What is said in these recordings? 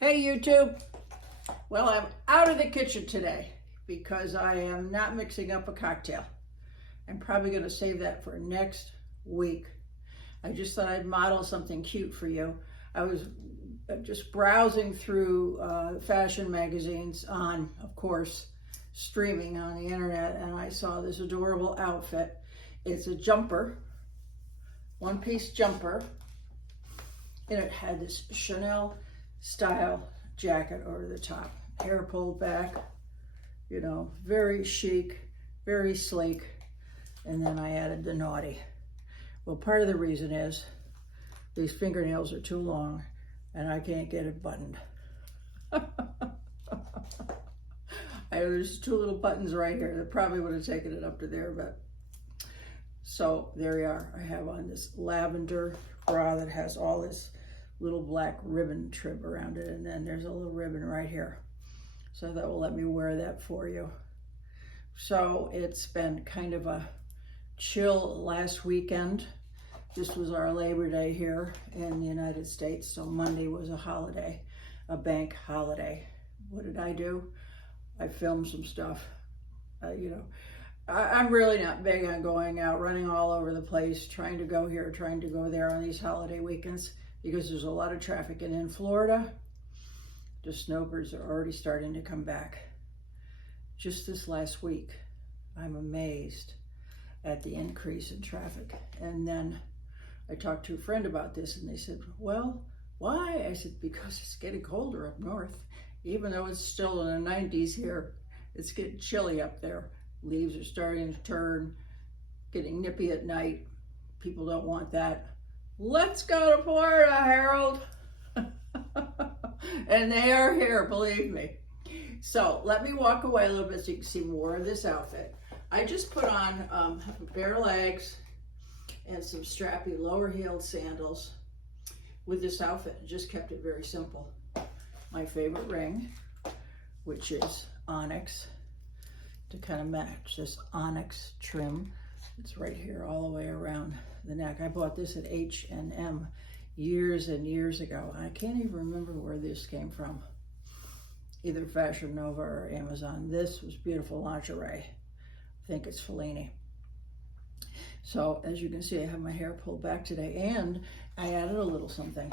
Hey YouTube! Well, I'm out of the kitchen today because I am not mixing up a cocktail. I'm probably going to save that for next week. I just thought I'd model something cute for you. I was just browsing through fashion magazines on, of course, streaming on the internet, and I saw this adorable outfit. It's a jumper, one-piece jumper, and it had this Chanel style jacket over the top, hair pulled back, you know, very chic, very sleek. And then I added the naughty. Well, part of the reason is these fingernails are too long and I can't get it buttoned. There's two little buttons right here that probably would have taken it up to there, but so there you are. I have on this lavender bra that has all this little black ribbon trim around it, and then there's a little ribbon right here. So that will let me wear that for you. So it's been kind of a chill last weekend. This was our Labor Day here in the United States, so Monday was a holiday, a bank holiday. What did I do? I filmed some stuff. I'm really not big on going out, running all over the place, trying to go here, trying to go there on these holiday weekends, because there's a lot of traffic. And in Florida, the snowbirds are already starting to come back. Just this last week, I'm amazed at the increase in traffic. And then I talked to a friend about this, and they said, well, why? I said, because it's getting colder up north. Even though it's still in the 90s here, it's getting chilly up there. Leaves are starting to turn, getting nippy at night. People don't want that. Let's go to Florida, Harold. And they are here, believe me. So let me walk away a little bit so you can see more of this outfit. I just put on bare legs and some strappy lower heeled sandals with this outfit. Just kept it very simple. My favorite ring, which is onyx, to kind of match this onyx trim. It's right here all the way around the neck. I bought this at H&M years and years ago. I can't even remember where this came from. Either Fashion Nova or Amazon. This was beautiful lingerie. I think it's Fellini. So as you can see, I have my hair pulled back today, and I added a little something.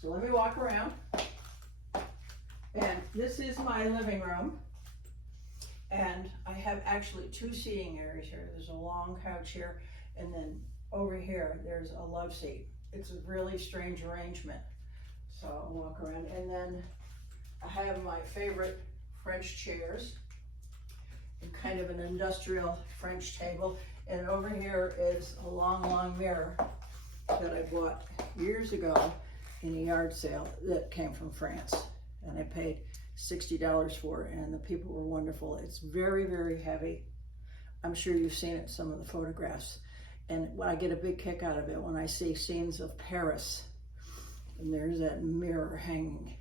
So let me walk around. And this is my living room. And I have actually two seating areas here. There's a long couch here, and then over here, there's a love seat. It's a really strange arrangement. So I'll walk around, and then I have my favorite French chairs and kind of an industrial French table. And over here is a long, long mirror that I bought years ago in a yard sale that came from France. And I paid $60 for it, and the people were wonderful. It's very, very heavy. I'm sure you've seen it in some of the photographs. And I get a big kick out of it when I see scenes of Paris, and there's that mirror hanging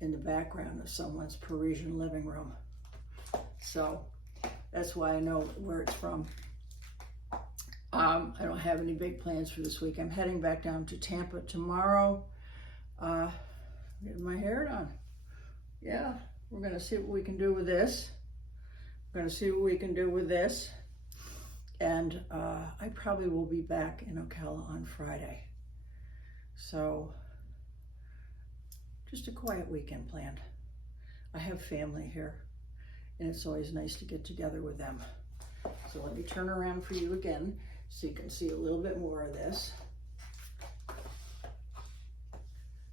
in the background of someone's Parisian living room. So that's why I know where it's from. I don't have any big plans for this week. I'm heading back down to Tampa tomorrow. Getting my hair done. Yeah, we're gonna see what we can do with this. And I probably will be back in Ocala on Friday. So just a quiet weekend planned. I have family here, and it's always nice to get together with them. So let me turn around for you again so you can see a little bit more of this.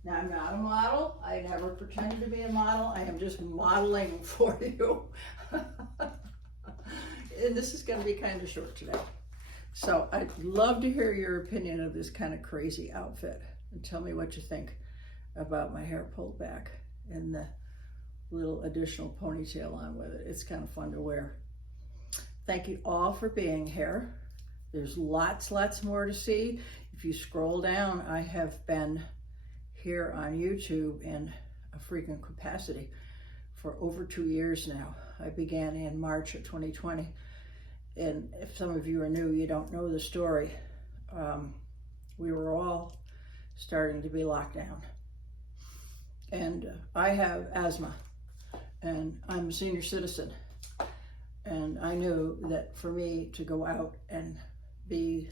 Now, I'm not a model. I never pretended to be a model. I am just modeling for you. And this is going to be kind of short today. So I'd love to hear your opinion of this kind of crazy outfit. And tell me what you think about my hair pulled back and the little additional ponytail on with it. It's kind of fun to wear. Thank you all for being here. There's lots more to see. If you scroll down, I have been here on YouTube in a frequent capacity for over 2 years now. I began in March of 2020. And if some of you are new, you don't know the story. We were all starting to be locked down. And I have asthma, and I'm a senior citizen. And I knew that for me to go out and be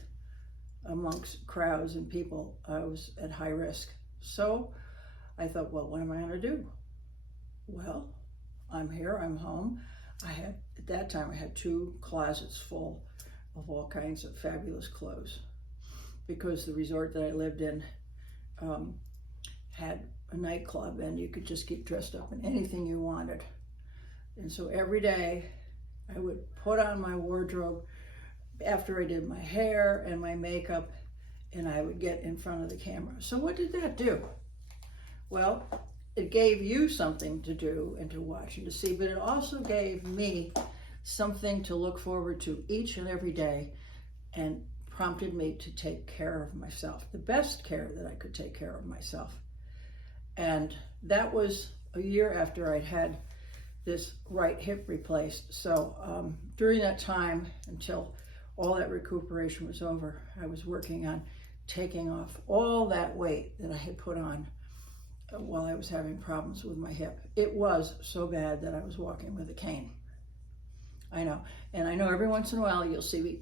amongst crowds and people, I was at high risk. So I thought, well, what am I gonna do? Well, I'm here, I'm home. At that time, I had 2 closets full of all kinds of fabulous clothes, because the resort that I lived in had a nightclub, and you could just get dressed up in anything you wanted. And so every day I would put on my wardrobe after I did my hair and my makeup, and I would get in front of the camera. So what did that do? Well, it gave you something to do and to watch and to see, but it also gave me something to look forward to each and every day, and prompted me to take care of myself, the best care that I could take care of myself. And that was a year after I'd had this right hip replaced. So during that time, until all that recuperation was over, I was working on taking off all that weight that I had put on while I was having problems with my hip. It was so bad that I was walking with a cane. I know. And I know every once in a while you'll see me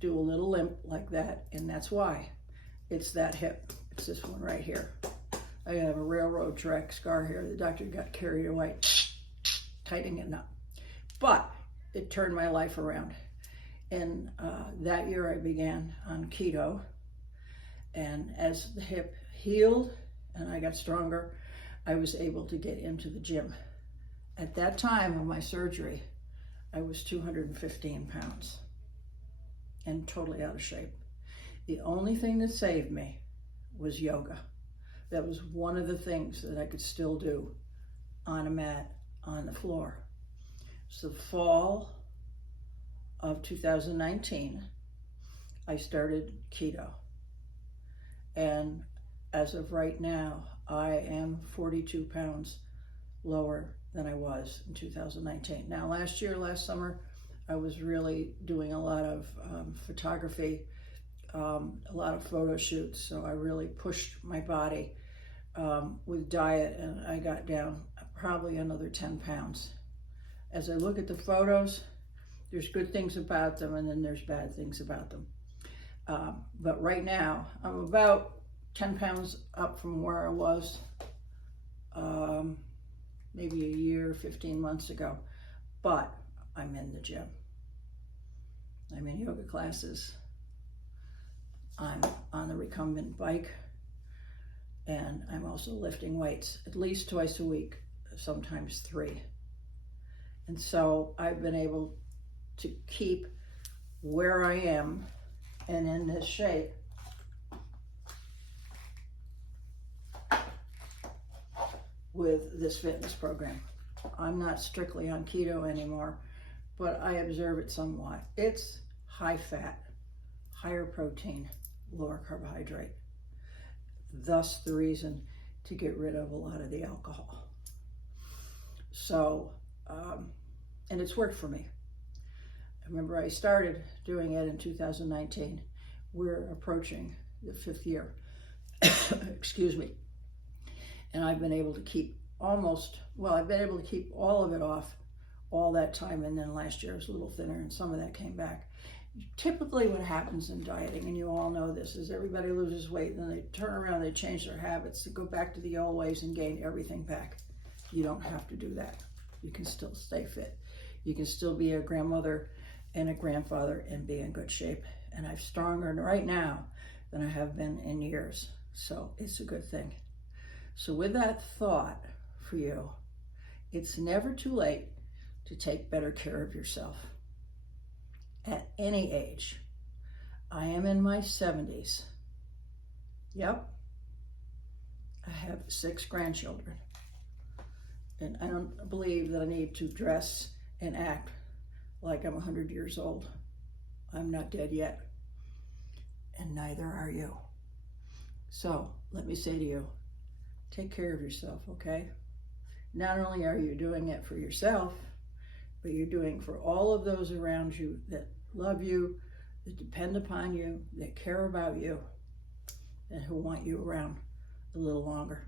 do a little limp like that, and that's why. It's that hip. It's this one right here. I have a railroad track scar here. The doctor got carried away, tightening it up. But it turned my life around. And that year I began on keto. And as the hip healed and I got stronger, I was able to get into the gym. At that time of my surgery, I was 215 pounds and totally out of shape. The only thing that saved me was yoga. That was one of the things that I could still do on a mat, on the floor. So the fall of 2019, I started keto. And as of right now, I am 42 pounds lower than I was in 2019. Now, last summer, I was really doing a lot of photography, a lot of photo shoots. So I really pushed my body with diet, and I got down probably another 10 pounds. As I look at the photos, there's good things about them, and then there's bad things about them. But right now, I'm about 10 pounds up from where I was maybe a year, 15 months ago. But I'm in the gym. I'm in yoga classes. I'm on the recumbent bike. And I'm also lifting weights at least twice a week, sometimes 3. And so I've been able to keep where I am and in this shape with this fitness program. I'm not strictly on keto anymore, but I observe it somewhat. It's high fat, higher protein, lower carbohydrate. Thus the reason to get rid of a lot of the alcohol. So, and it's worked for me. I remember I started doing it in 2019. We're approaching the 5th year. Excuse me. And I've been able to keep I've been able to keep all of it off all that time. And then last year I was a little thinner, and some of that came back. Typically what happens in dieting, and you all know this, is everybody loses weight and then they turn around, they change their habits to go back to the old ways and gain everything back. You don't have to do that. You can still stay fit. You can still be a grandmother and a grandfather and be in good shape. And I'm stronger right now than I have been in years. So it's a good thing. So with that thought for you, it's never too late to take better care of yourself. At any age. I am in my 70s. Yep. I have 6 grandchildren. And I don't believe that I need to dress and act like I'm 100 years old. I'm not dead yet. And neither are you. So let me say to you, take care of yourself, okay? Not only are you doing it for yourself, but you're doing for all of those around you that love you, that depend upon you, that care about you. and who want you around a little longer.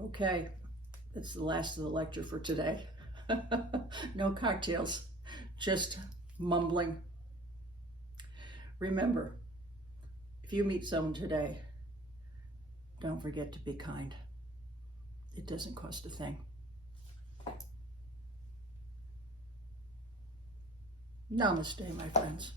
Okay, that's the last of the lecture for today. No cocktails, just mumbling. Remember, if you meet someone today, don't forget to be kind. It doesn't cost a thing. Namaste, my friends.